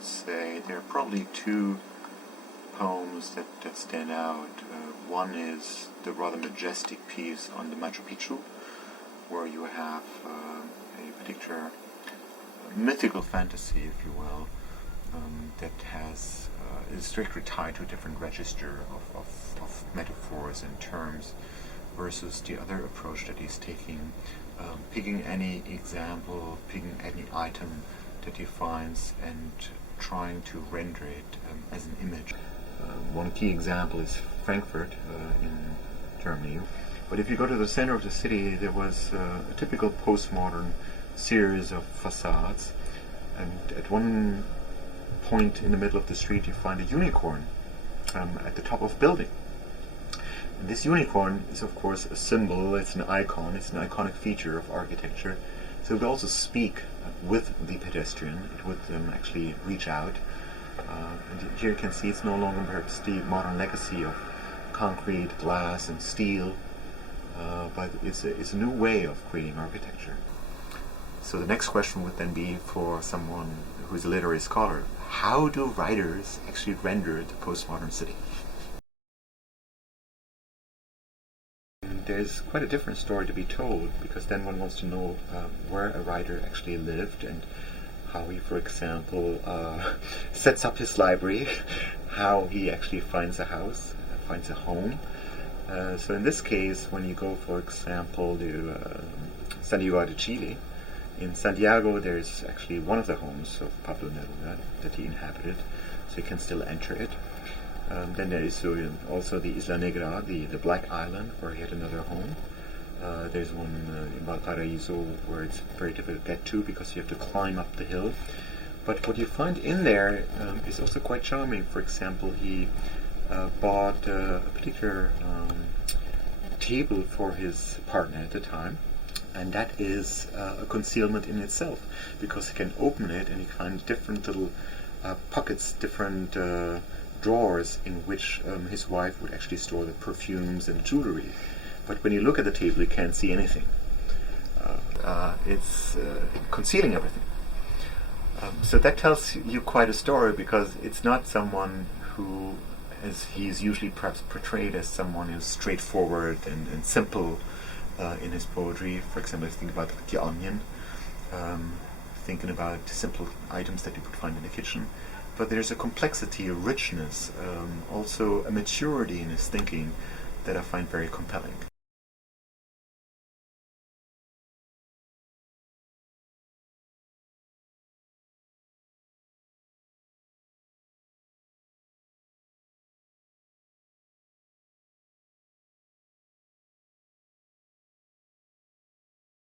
say there are probably two poems that stand out. One is the rather majestic piece on the Machu Picchu, where you have a particular mythical fantasy, if you will, that is directly tied to a different register of metaphors and terms, versus the other approach that he's taking, picking any example, picking any item that he finds and trying to render it as an image. One key example is Frankfurt in Germany. But if you go to the center of the city, there was a typical postmodern series of facades, and at one point in the middle of the street you find a unicorn at the top of a building. And this unicorn is of course a symbol, it's an icon, it's an iconic feature of architecture. So it would also speak with the pedestrian, it would actually reach out. And here you can see it's no longer perhaps the modern legacy of concrete, glass and steel, but it's a new way of creating architecture. So the next question would then be, for someone who's a literary scholar, how do writers actually render the postmodern city? There's quite a different story to be told, because then one wants to know where a writer actually lived and how he, for example, sets up his library, how he actually finds a house, finds a home. So in this case, when you go, for example, to Santiago de Chile, in Santiago there's actually one of the homes of Pablo Neruda that he inhabited, so you can still enter it. Then there is also the Isla Negra, the Black Island, where he had another home. There's one in Valparaiso where it's very difficult to get to because you have to climb up the hill. But what you find in there is also quite charming. For example, he bought a particular table for his partner at the time, and that is a concealment in itself, because he can open it and he finds different little pockets, different drawers in which his wife would actually store the perfumes and jewelry. But when you look at the table, you can't see anything. It's concealing everything. So that tells you quite a story, because it's not someone who, as he is usually perhaps portrayed as, someone who's straightforward and simple in his poetry. For example, think about the onion, thinking about simple items that you could find in the kitchen. But there's a complexity, a richness, also a maturity in his thinking that I find very compelling.